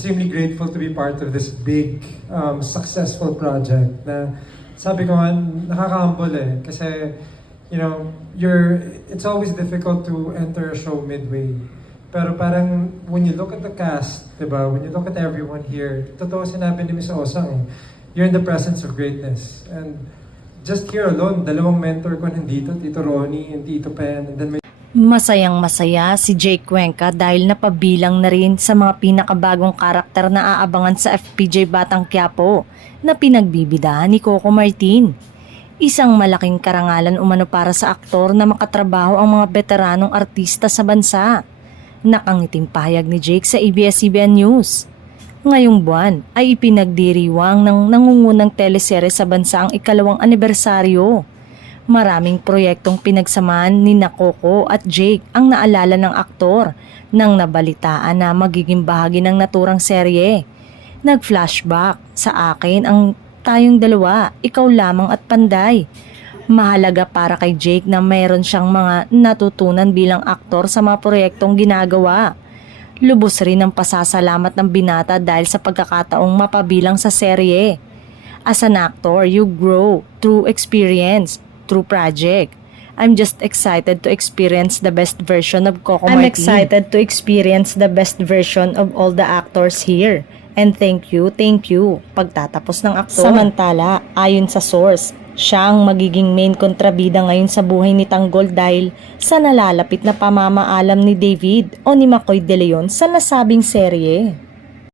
extremely grateful to be part of this big, successful project na sabi ko nga, nakaka-humble eh. Kasi, you know, it's always difficult to enter a show midway. Pero parang, when you look at the cast, diba? When you look at everyone here, totoo sinabi ni Miss Osang eh, you're in the presence of greatness. And just here alone, dalawang mentor ko nandito, Tito Ronnie and Tito Pen, and then may Masayang-masaya si Jake Cuenca dahil napabilang na rin sa mga pinakabagong karakter na aabangan sa FPJ Batang Quiapo na pinagbibidahan ni Coco Martin. Isang malaking karangalan umano para sa aktor na makatrabaho ang mga veteranong artista sa bansa. Nakangiting pahayag ni Jake sa ABS-CBN News. Ngayong buwan ay ipinagdiriwang ng nangungunang teleserye sa bansa ang ika-2 anibersaryo. Maraming proyektong pinagsamahan ni Coco at Jake ang naalala ng aktor nang nabalitaan na magiging bahagi ng naturang serye. Nag-flashback sa akin ang tayong dalawa, ikaw lamang at Panday. Mahalaga para kay Jake na mayroon siyang mga natutunan bilang aktor sa mga proyektong ginagawa. Lubos rin ang pasasalamat ng binata dahil sa pagkakataong mapabilang sa serye. As an actor, you grow through experience, through project. I'm just excited to experience the best version of Coco Martin. I'm excited to experience the best version of all the actors here. And thank you. Pagtatapos ng aktor. Samantala, ayon sa source, siya ang magiging main kontrabida ngayon sa buhay ni Tanggol dahil sa nalalapit na pamamaalam ni David o ni Makoy De Leon sa nasabing serye.